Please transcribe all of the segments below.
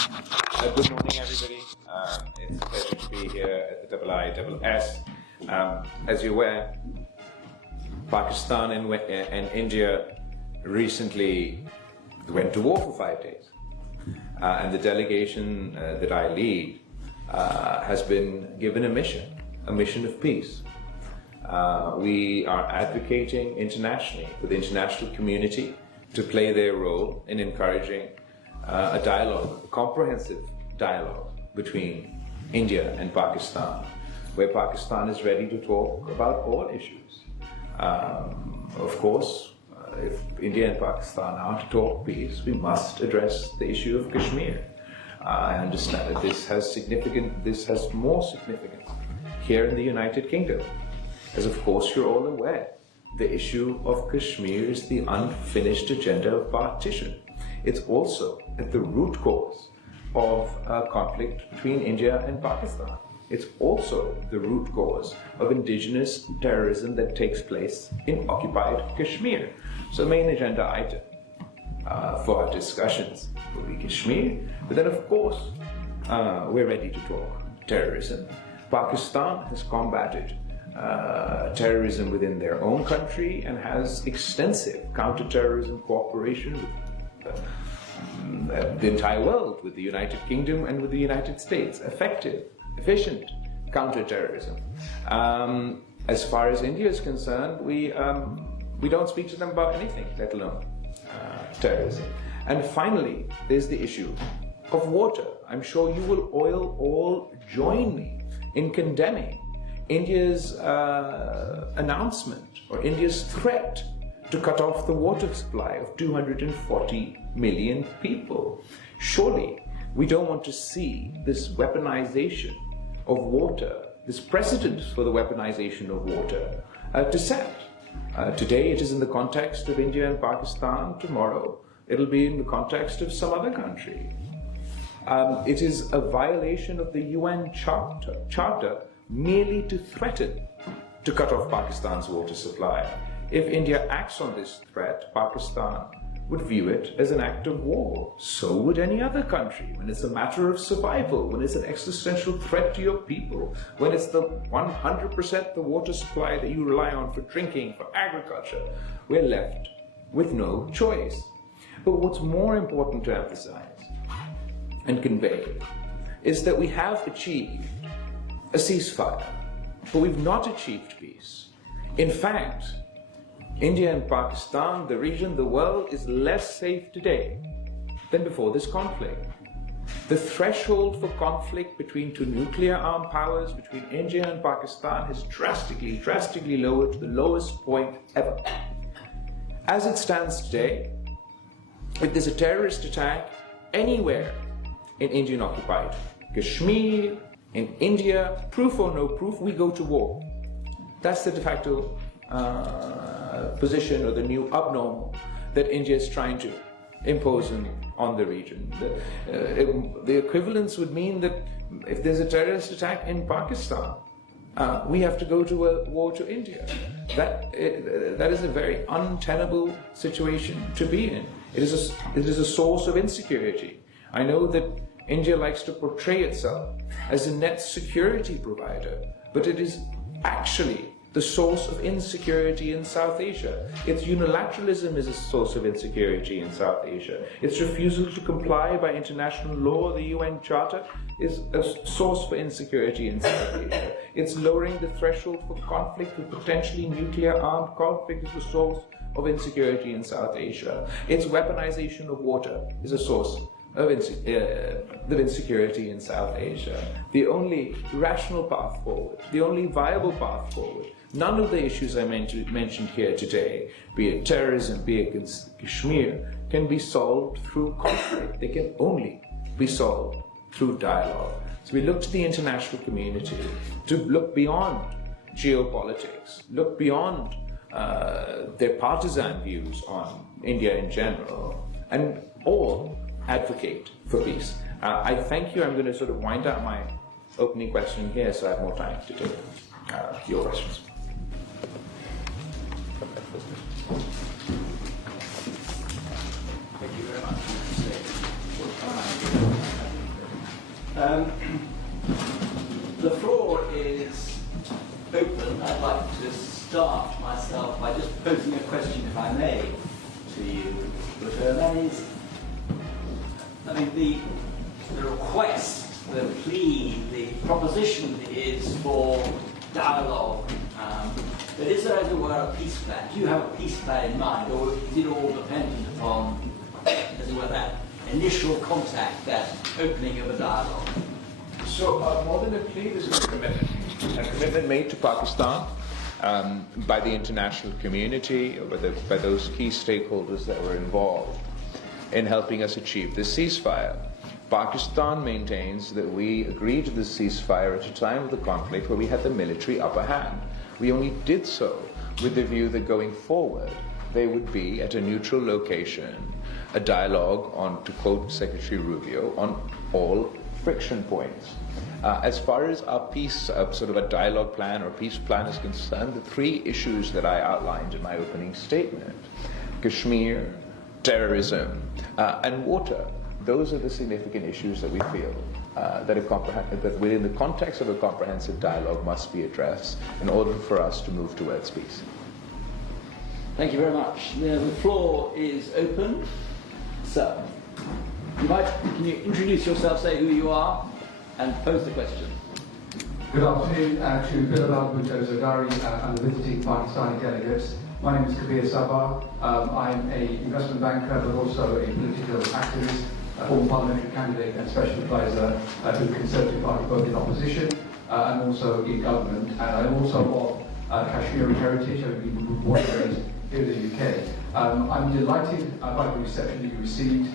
Good morning, everybody. It's a pleasure to be here at the IISS. As you're aware, Pakistan and India recently went to war for 5 days. And the delegation that I lead has been given a mission of peace. We are advocating internationally for the international community to play their role in encouraging a dialogue, a comprehensive dialogue between India and Pakistan, where Pakistan is ready to talk about all issues. Of course, if India and Pakistan are to talk peace, we must address the issue of Kashmir. I understand that this has more significance here in the United Kingdom, as of course you're all aware. The issue of Kashmir is the unfinished agenda of partition. It's also at the root cause of a conflict between India and Pakistan. It's also the root cause of indigenous terrorism that takes place in occupied Kashmir. So the main agenda item for our discussions will be Kashmir, but then of course we're ready to talk terrorism. Pakistan has combated terrorism within their own country and has extensive counter-terrorism cooperation with the entire world, with the United Kingdom and with the United States. Effective, efficient counter-terrorism. As far as India is concerned, we don't speak to them about anything, let alone terrorism. And finally, there's the issue of water. I'm sure you will all join me in condemning India's announcement or India's threat to cut off the water supply of 240 million people. Surely we don't want to see this weaponization of water, this precedent for the weaponization of water to set. Today it is in the context of India and Pakistan. Tomorrow it'll be in the context of some other country. It is a violation of the UN Charter merely to threaten to cut off Pakistan's water supply. If India acts on this threat, Pakistan would view it as an act of war. So would any other country. When it's a matter of survival, when it's an existential threat to your people, when it's the 100% the water supply that you rely on for drinking, for agriculture, we're left with no choice. But what's more important to emphasize and convey is that we have achieved a ceasefire, but we've not achieved peace. In fact, India and Pakistan, the region, the world, is less safe today than before this conflict. The threshold for conflict between two nuclear armed powers, between India and Pakistan, has drastically lowered to the lowest point ever. As it stands today, if there's a terrorist attack anywhere in Indian occupied Kashmir, in India, proof or no proof, we go to war. That's the de facto position, or the new abnormal that India is trying to impose on the region. The equivalence would mean that if there's a terrorist attack in Pakistan, we have to go to a war to India. That is a very untenable situation to be in. It is a source of insecurity. I know that India likes to portray itself as a net security provider, but it is actually the source of insecurity in South Asia. Its unilateralism is a source of insecurity in South Asia. Its refusal to comply by international law, the UN Charter, is a source for insecurity in South Asia. It's lowering the threshold for conflict with potentially nuclear armed conflict is a source of insecurity in South Asia. Its weaponization of water is a source of insecurity in South Asia. The only rational path forward, the only viable path forward, none of the issues I mentioned here today, be it terrorism, be it Kashmir, can be solved through conflict. They can only be solved through dialogue. So we look to the international community to look beyond geopolitics, look beyond their partisan views on India in general, and all advocate for peace. I thank you. I'm going to sort of wind up my opening question here so I have more time to take your questions. Thank you very much. Um, the floor is open. I'd like to start myself by just posing a question, if I may, to you, Bhutto. That is, I mean, the request, the plea, the proposition is for dialogue. But is there, as it were, a peace plan? Do you have a peace plan in mind, or is it all dependent upon, as it were, that initial contact, that opening of a dialogue? So more than a plea, there's a commitment made to Pakistan by the international community, or by those key stakeholders that were involved in helping us achieve this ceasefire. Pakistan maintains that we agreed to this ceasefire at a time of the conflict where we had the military upper hand. We only did so with the view that going forward there would be, at a neutral location, a dialogue on, to quote Secretary Rubio, on all friction points. As far as our peace, sort of a dialogue plan or peace plan is concerned, the three issues that I outlined in my opening statement, Kashmir, terrorism, and water, those are the significant issues that we feel that within the context of a comprehensive dialogue must be addressed in order for us to move towards peace. Thank you very much. The floor is open. Sir, can you introduce yourself, say who you are, and pose the question? Good afternoon to Bilawal Bhutto Zardari and the visiting Pakistani delegates. My name is Kabir Sabah. I'm an investment banker, but also a political activist, a former parliamentary candidate and special advisor to the Conservative Party, both in opposition and also in government. And I'm also of Kashmiri heritage. I've been born and raised here in the UK. I'm delighted by the reception that you received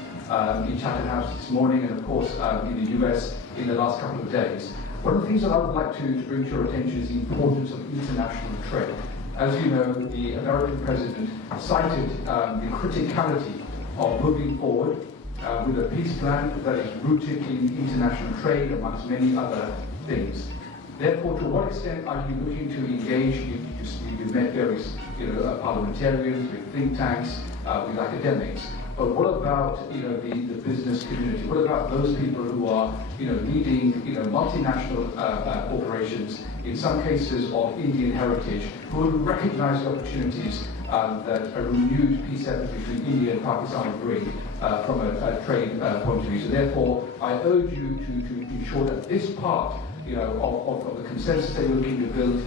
in Chatham House this morning, and of course in the US in the last couple of days. One of the things that I would like to bring to your attention is the importance of international trade. As you know, the American president cited the criticality of moving forward with a peace plan that is rooted in international trade, amongst many other things. Therefore, to what extent are you looking to engage? You've met various parliamentarians, with think tanks, with academics. But what about the business community? What about those people who are leading multinational corporations, in some cases of Indian heritage, who would recognize the opportunities that a renewed peace effort between India and Pakistan would bring from a trade point of view? So therefore, I urge you to ensure that this part of the consensus that you're looking to build,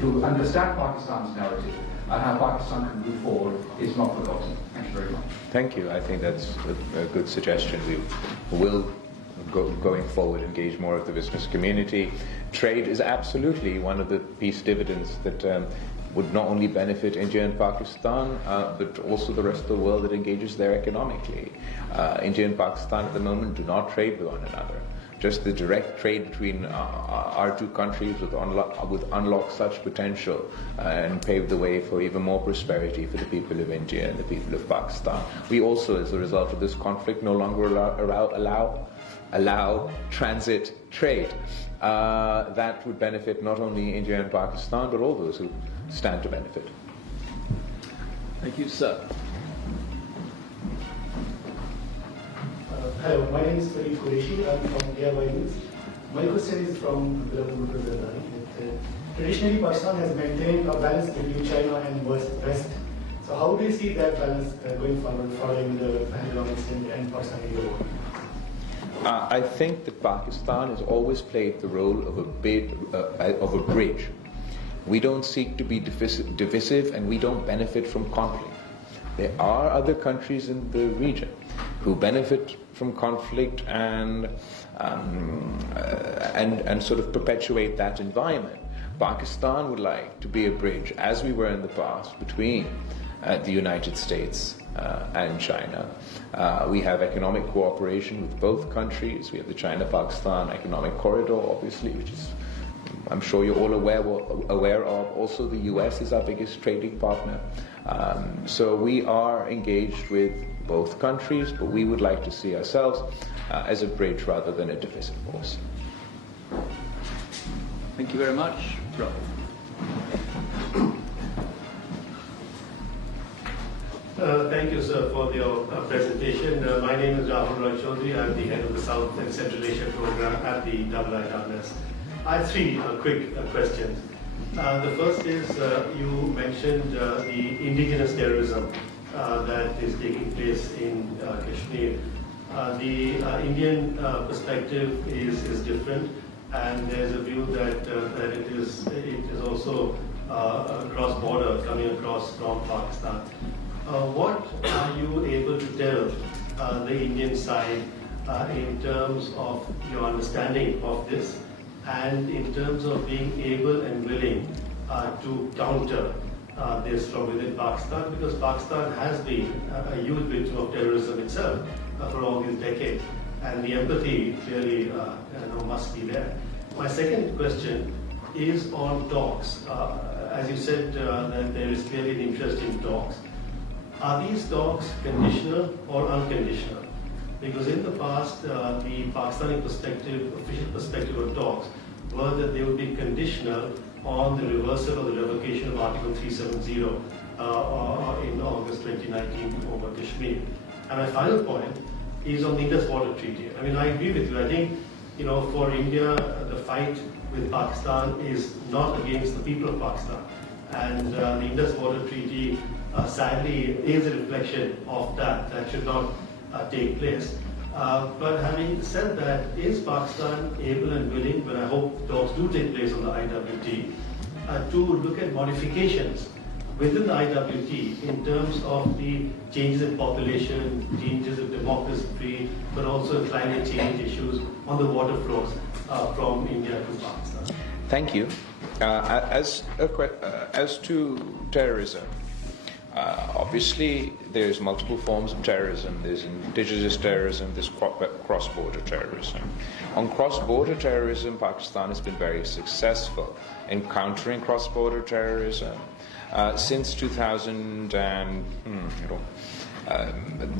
to understand Pakistan's narrative and how Pakistan can move forward is not forgotten. Thank you very much. Thank you. I think that's a good suggestion. We will, going forward, engage more of the business community. Trade is absolutely one of the peace dividends that would not only benefit India and Pakistan, but also the rest of the world that engages there economically. India and Pakistan at the moment do not trade with one another. Just the direct trade between our two countries would unlock such potential and pave the way for even more prosperity for the people of India and the people of Pakistan. We also, as a result of this conflict, no longer allow transit trade. That would benefit not only India and Pakistan, but all those who stand to benefit. Thank you, sir. Hello, my name is Farid Qureshi. I'm from IISS. My question is from Bilawal Bhutto. Traditionally, Pakistan has maintained a balance between China and West. So how do you see that balance going forward following the Pahalgam incident and Pakistani war? I think that Pakistan has always played the role of a bridge. We don't seek to be divisive, and we don't benefit from conflict. There are other countries in the region who benefit from conflict and sort of perpetuate that environment. Pakistan would like to be a bridge, as we were in the past, between the United States and China. We have economic cooperation with both countries. We have the China-Pakistan Economic Corridor, obviously, which is, I'm sure you're all aware of. Also, the US is our biggest trading partner. So we are engaged with both countries, but we would like to see ourselves as a bridge rather than a divisive force. Thank you very much. Rob. Thank you, sir, for your presentation. My name is Rahul Roy Chaudhary. I'm the head of the South and Central Asia program at the IISS. I have three quick questions. The first is you mentioned the indigenous terrorism that is taking place in Kashmir. The Indian perspective is different, and there's a view that it is also cross-border, coming across from Pakistan. What are you able to tell the Indian side in terms of your understanding of this, and in terms of being able and willing to counter this from within Pakistan, because Pakistan has been a huge victim of terrorism itself for all these decades, and the empathy clearly must be there. My second question is on talks. As you said, that there is clearly an interest in talks. Are these talks conditional or unconditional? Because in the past, the Pakistani perspective, official perspective of talks, were that they would be conditional on the reversal or the revocation of Article 370 in August 2019 over Kashmir. And my final point is on the Indus Water Treaty. I mean, I agree with you. I think, for India, the fight with Pakistan is not against the people of Pakistan. And the Indus Water Treaty, sadly, is a reflection of that. That should not take place. But having said that, is Pakistan able and willing, but I hope talks do take place on the IWT, to look at modifications within the IWT in terms of the changes in population, changes in democracy, but also climate change issues on the water flows from India to Pakistan? Thank you. As to terrorism, obviously there's multiple forms of terrorism. There's indigenous terrorism, there's cross-border terrorism. On cross-border terrorism, Pakistan has been very successful in countering cross-border terrorism since 2000. And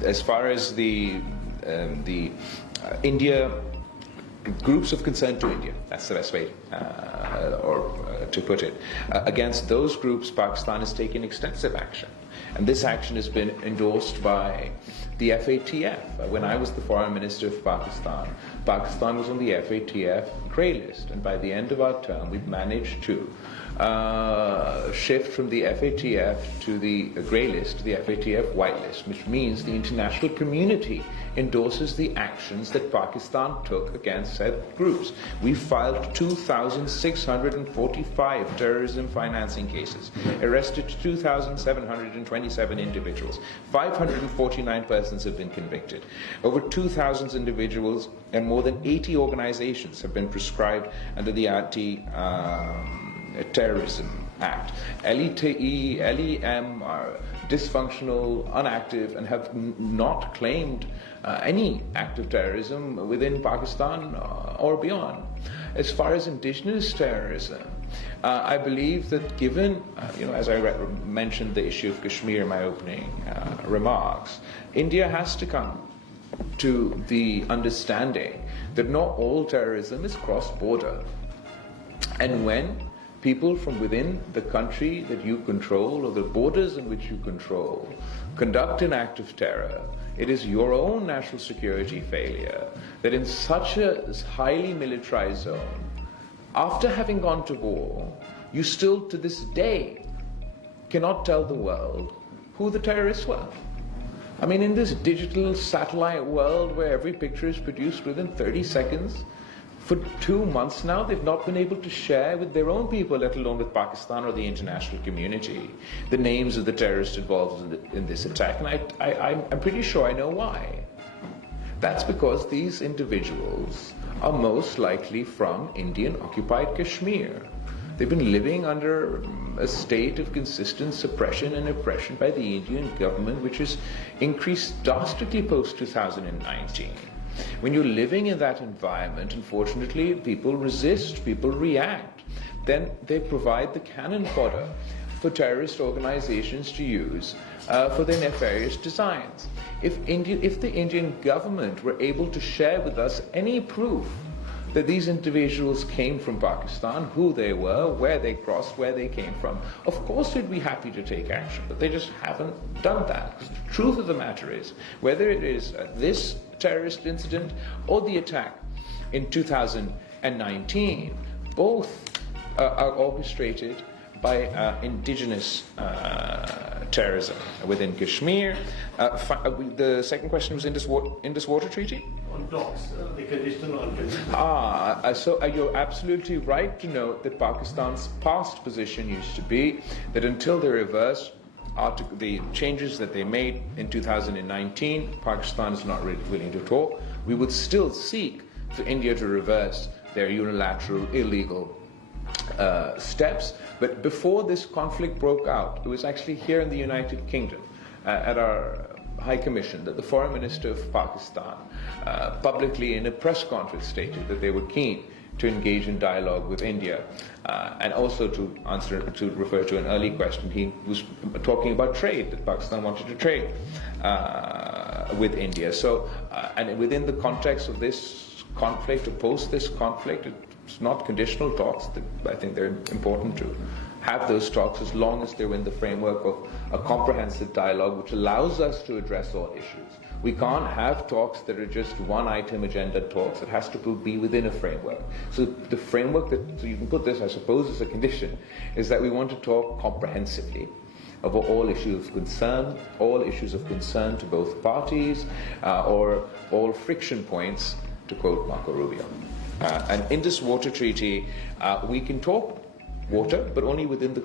as far as the India groups of concern to India, that's the best way to put it. Against those groups, Pakistan has taken extensive action. And this action has been endorsed by the FATF. When I was the foreign minister of Pakistan, Pakistan was on the FATF grey list. And by the end of our term, we've managed to shift from the FATF to the grey list to the FATF white list, which means the international community endorses the actions that Pakistan took against said groups. We filed 2,645 terrorism financing cases, arrested 2,727 individuals, 549 persons have been convicted. Over 2,000 individuals and more than 80 organizations have been proscribed under the Anti-Terrorism Act. LETE, LEM are dysfunctional, inactive, and have not claimed any act of terrorism within Pakistan or beyond. As far as indigenous terrorism, I believe that given, as I mentioned the issue of Kashmir in my opening remarks, India has to come to the understanding that not all terrorism is cross-border. And when people from within the country that you control or the borders in which you control conduct an act of terror, it is your own national security failure that in such a highly militarized zone, after having gone to war, you still to this day cannot tell the world who the terrorists were. I mean, in this digital satellite world where every picture is produced within 30 seconds, for 2 months now, they've not been able to share with their own people, let alone with Pakistan or the international community, the names of the terrorists involved in this attack. And I'm pretty sure I know why. That's because these individuals are most likely from Indian-occupied Kashmir. They've been living under a state of consistent suppression and oppression by the Indian government, which has increased drastically post-2019. When you're living in that environment, unfortunately, people resist, people react. Then they provide the cannon fodder for terrorist organizations to use for their nefarious designs. If the Indian government were able to share with us any proof that these individuals came from Pakistan, who they were, where they crossed, where they came from, of course we'd be happy to take action, but they just haven't done that. Because the truth of the matter is, whether it is this terrorist incident or the attack in 2019, both are orchestrated by indigenous terrorism within Kashmir. The second question was Indus Water Treaty? On talks, the conditional unconditional. So you're absolutely right to note that Pakistan's past position used to be that until they reversed the changes that they made in 2019, Pakistan is not really willing to talk. We would still seek for India to reverse their unilateral, illegal steps. But before this conflict broke out, it was actually here in the United Kingdom at our High Commission that the Foreign Minister of Pakistan publicly in a press conference stated that they were keen to engage in dialogue with India. And also to refer to an early question, he was talking about trade, that Pakistan wanted to trade with India. So, and within the context of this conflict, or post this conflict, it's not conditional talks. I think they're important to have those talks as long as they're in the framework of a comprehensive dialogue which allows us to address all issues. We can't have talks that are just one-item agenda talks. It has to be within a framework. So the framework so you can put this, I suppose, as a condition, is that we want to talk comprehensively of all issues of concern, to both parties, or all friction points, to quote Marco Rubio. And in this water treaty, we can talk water, but only within the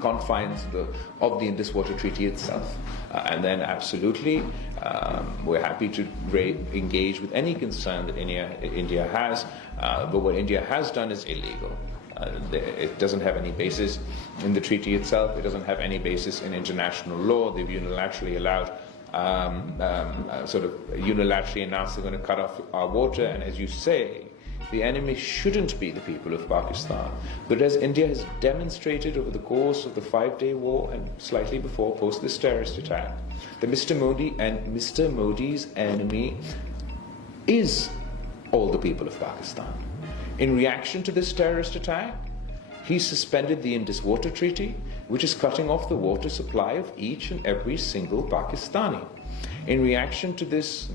confines of the Indus Water Treaty itself. And then absolutely, we're happy to engage with any concern that India has, but what India has done is illegal. It doesn't have any basis in the treaty itself. It doesn't have any basis in international law. They've unilaterally allowed unilaterally announced they're going to cut off our water, and as you say, the enemy shouldn't be the people of Pakistan. But as India has demonstrated over the course of the 5-day war and slightly before, post this terrorist attack, that Mr. Modi and Mr. Modi's enemy is all the people of Pakistan. In reaction to this terrorist attack, he suspended the Indus Water Treaty, which is cutting off the water supply of each and every single Pakistani. In reaction to this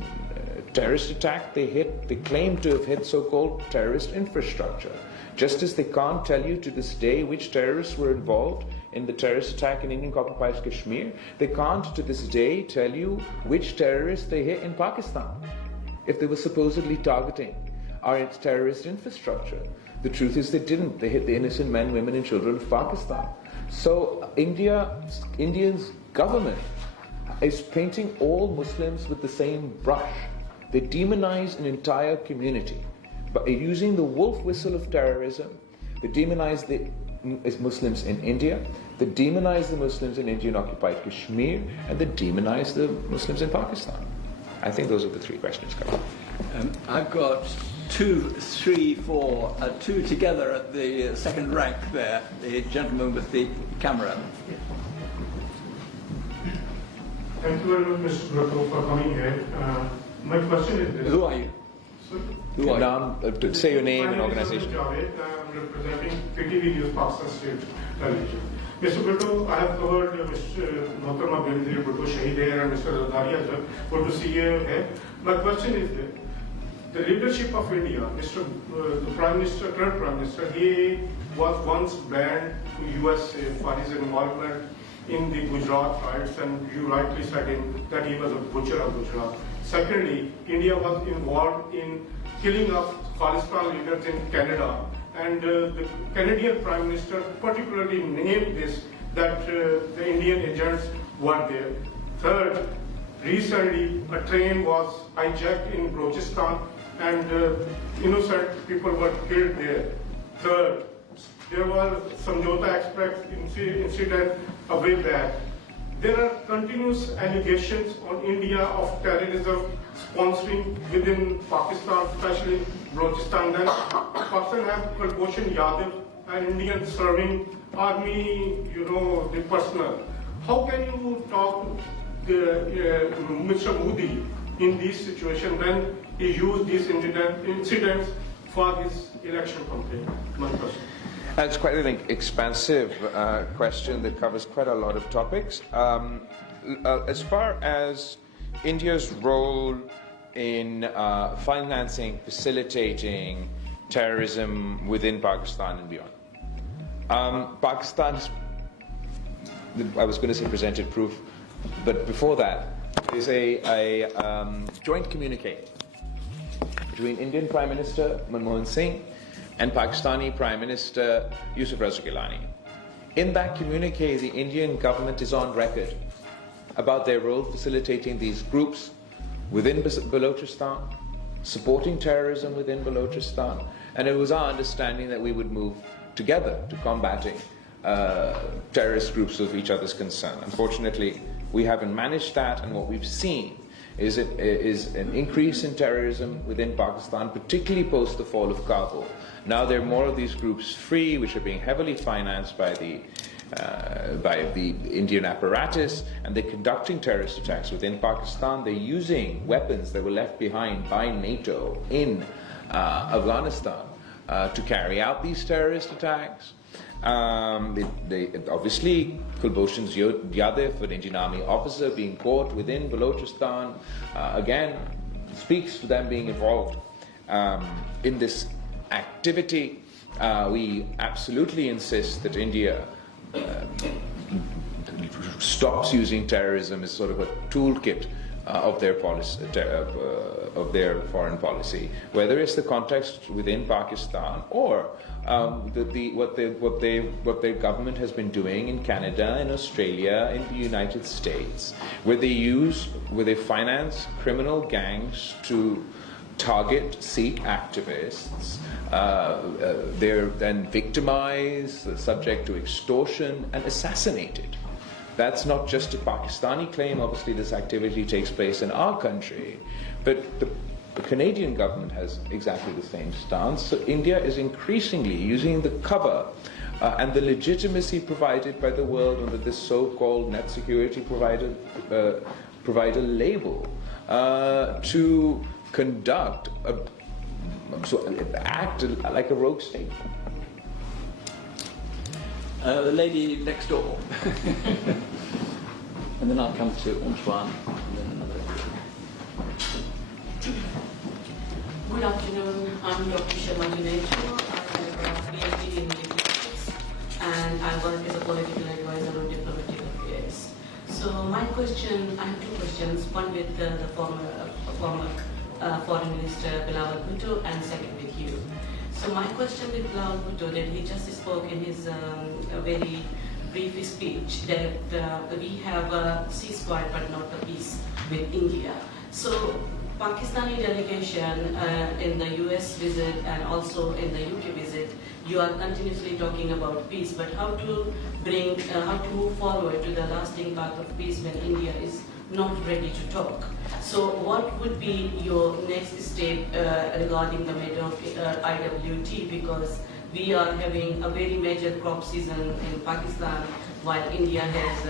terrorist attack, they claim to have hit so-called terrorist infrastructure. Just as they can't tell you to this day which terrorists were involved in the terrorist attack in Indian-occupied Kashmir, they can't to this day tell you which terrorists they hit in Pakistan, if they were supposedly targeting our terrorist infrastructure. The truth is they didn't. They hit the innocent men, women and children of Pakistan. So India's government is painting all Muslims with the same brush. They demonize an entire community. But using the wolf whistle of terrorism, they demonize the Muslims in India, they demonize the Muslims in Indian-occupied Kashmir, and they demonize the Muslims in Pakistan. I think those are the three questions covered. I've got 2, 3, 4, 2 together at the second rank there, the gentleman with the camera. Thank you very much, Mr. Bhutto, for coming here. My question is this. Who are you? Sorry? Who are you? Say your name and My name organization. is Javed. I am representing PTV News, Pakistan State Television. Mr. Bhutto, I have covered Mr. Mohtarma Bilawal Bhutto Shahid here and Mr. Zardari sir. Good to see you here. My question is this. The leadership of India, the Prime Minister, current Prime Minister, he was once banned to USA for his involvement in the Gujarat riots, and you rightly said that he was a butcher of Gujarat. Secondly, India was involved in killing of Khalistan leaders in Canada, and the Canadian Prime Minister particularly named this, that the Indian agents were there. Third, recently a train was hijacked in Balochistan and innocent people were killed there. Third, there was Samjhauta Express incident a way back. There are continuous allegations on India of terrorism sponsoring within Pakistan, especially Balochistan. Then Pakistan has Kulbhushan Yadav, an Indian serving army, the personnel. How can you talk to Mr. Modi in this situation when he used these incidents for his election campaign? My question. It's quite an expansive question that covers quite a lot of topics. As far as India's role in financing, facilitating terrorism within Pakistan and beyond. Pakistan, I was going to say presented proof, but before that, there's a joint communique between Indian Prime Minister Manmohan Singh and Pakistani Prime Minister Yusuf Raza Gilani. In that communique, the Indian government is on record about their role facilitating these groups within Balochistan, supporting terrorism within Balochistan, and it was our understanding that we would move together to combating terrorist groups of each other's concern. Unfortunately, we haven't managed that, and what we've seen is an increase in terrorism within Pakistan, particularly post the fall of Kabul. Now there are more of these groups free, which are being heavily financed by the Indian apparatus, and they're conducting terrorist attacks within Pakistan. They're using weapons that were left behind by NATO in Afghanistan to carry out these terrorist attacks. Obviously, Kulbhushan Yadav, an Indian Army officer, being caught within Balochistan, again, speaks to them being involved in this activity. We absolutely insist that India stops using terrorism as sort of a toolkit of their policy, of their foreign policy, whether it's the context within Pakistan or what their government has been doing in Canada, in Australia, in the United States, where they finance criminal gangs to target Sikh activists. They're then victimized, subject to extortion, and assassinated. That's not just a Pakistani claim. Obviously, this activity takes place in our country, but the Canadian government has exactly the same stance. So India is increasingly using the cover and the legitimacy provided by the world under this so-called net security provider label to conduct act like a rogue state. The lady next door. And then I'll come to Antoine, and then another. Good afternoon, I'm Dr. Sharma Junaid. I have a PhD in politics and I work as a political advisor on diplomatic affairs. So my question, I have two questions, one with the former Foreign Minister Bilawal Bhutto and second with you. So my question with Bilawal Bhutto, that he just spoke in his very brief speech that we have a ceasefire but not a peace with India. So Pakistani delegation in the US visit and also in the UK visit, you are continuously talking about peace, but how to move forward to the lasting path of peace when India is not ready to talk. So what would be your next step regarding the matter of IWT, because we are having a very major crop season in Pakistan while India has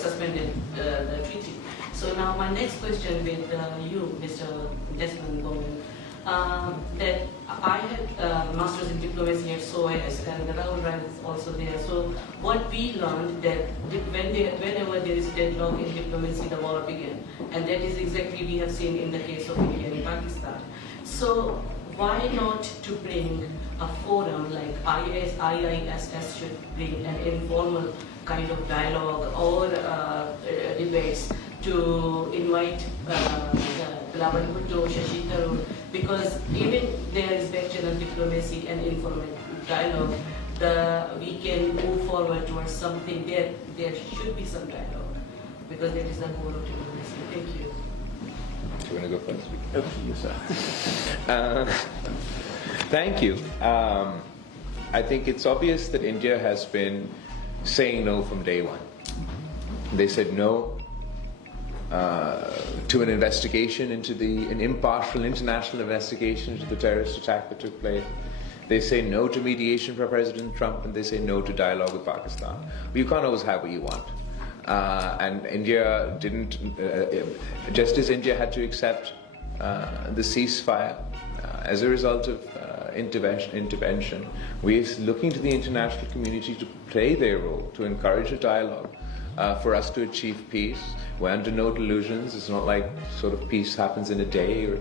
suspended the treaty. So now my next question with you, Mr. Desmond Bowman, that I had Masters in Diplomacy at IISS and Rahul Rai is also there. So what we learned that whenever there is deadlock in diplomacy, the war begins. And that is exactly we have seen in the case of India and Pakistan. So why not to bring a forum like IISS should bring an informal kind of dialogue or debates to invite Bilawal Bhutto, Shashi Tharoor, because even there is bachelor diplomacy and informal dialogue, we can move forward towards something. There should be some dialogue, because that is the goal of diplomacy. Thank you. Do you want to go first? Over to you, sir. Thank you. I think it's obvious that India has been saying no from day one. They said no to an investigation into an impartial international investigation into the terrorist attack that took place. They say no to mediation for President Trump, and they say no to dialogue with Pakistan. But you can't always have what you want. and India didn't, just as India had to accept the ceasefire as a result of intervention, we're looking to the international community to play their role, to encourage a dialogue for us to achieve peace. We're under no delusions. It's not like sort of peace happens in a day. Or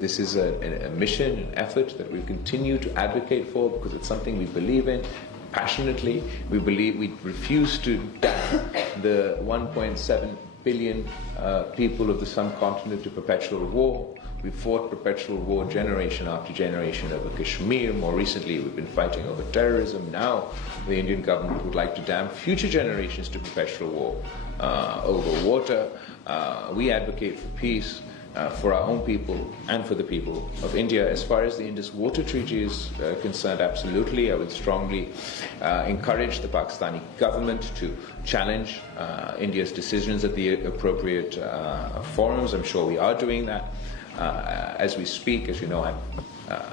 this is a mission, an effort that we continue to advocate for because it's something we believe in passionately. We refuse to damn the 1.7 billion people of the subcontinent to perpetual war. We fought perpetual war generation after generation over Kashmir. More recently, we've been fighting over terrorism. Now, the Indian government would like to damn future generations to perpetual war over water. We advocate for peace for our own people and for the people of India. As far as the Indus Water Treaty is concerned, absolutely, I would strongly encourage the Pakistani government to challenge India's decisions at the appropriate forums. I'm sure we are doing that. As we speak, as you know, I'm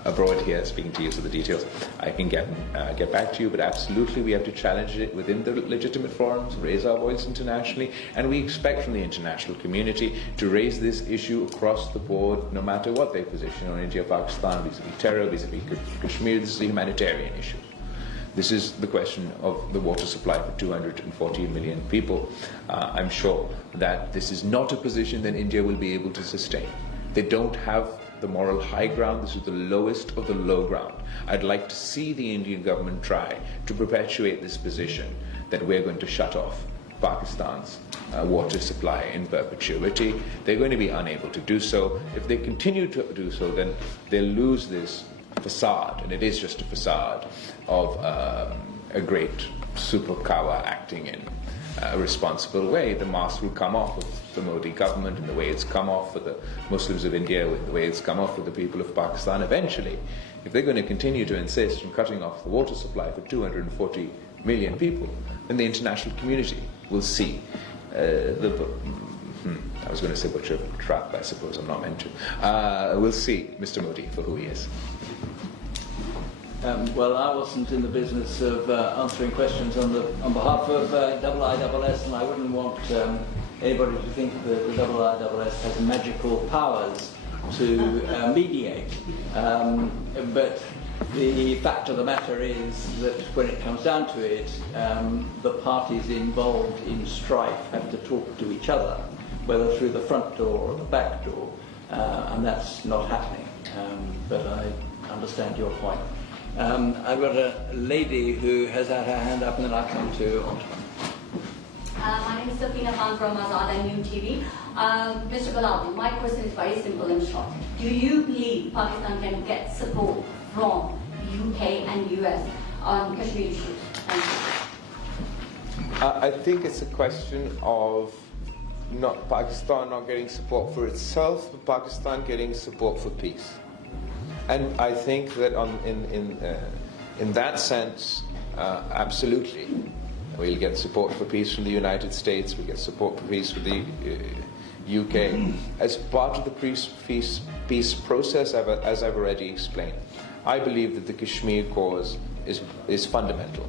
abroad here speaking to you, so the details I can get back to you, but absolutely we have to challenge it within the legitimate forums, raise our voice internationally, and we expect from the international community to raise this issue across the board, no matter what their position on India, Pakistan, vis-a-vis terror, vis-a-vis Kashmir. This is a humanitarian issue. This is the question of the water supply for 240 million people. I'm sure that this is not a position that India will be able to sustain. They don't have the moral high ground. This is the lowest of the low ground. I'd like to see the Indian government try to perpetuate this position that we're going to shut off Pakistan's water supply in perpetuity. They're going to be unable to do so. If they continue to do so, then they'll lose this facade, and it is just a facade, of a great superpower acting in a responsible way. The mask will come off of the Modi government and the way it's come off for the Muslims of India, with the way it's come off for the people of Pakistan. Eventually, if they're going to continue to insist on cutting off the water supply for 240 million people, then the international community will see I was going to say butcher trap, I suppose I'm not meant to. We'll see Mr. Modi for who he is. Well, I wasn't in the business of answering questions on behalf of IISS, and I wouldn't want anybody to think that the IISS has magical powers to mediate. But the fact of the matter is that when it comes down to it, the parties involved in strife have to talk to each other, whether through the front door or the back door, and that's not happening. But I understand your point. I've got a lady who has had her hand up, and then I come to Osman. My name is Safina Khan from Azad and New TV. Mr. Bilawal, my question is very simple and short. Do you believe Pakistan can get support from UK and US on Kashmir issues? Thank you. I think it's a question of not Pakistan not getting support for itself, but Pakistan getting support for peace. And I think that in that sense, absolutely, we'll get support for peace from the United States. We get support for peace from the UK as part of the peace process. As I've already explained, I believe that the Kashmir cause is fundamental,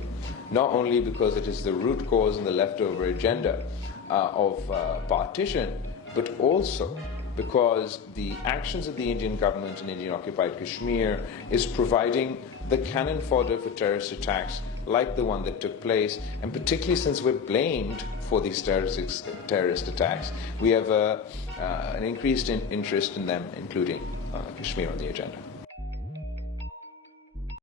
not only because it is the root cause and the leftover agenda of partition, but also because the actions of the Indian government in Indian-occupied Kashmir is providing the cannon fodder for terrorist attacks like the one that took place, and particularly since we're blamed for these terrorist attacks, we have an increased interest in them, including Kashmir on the agenda.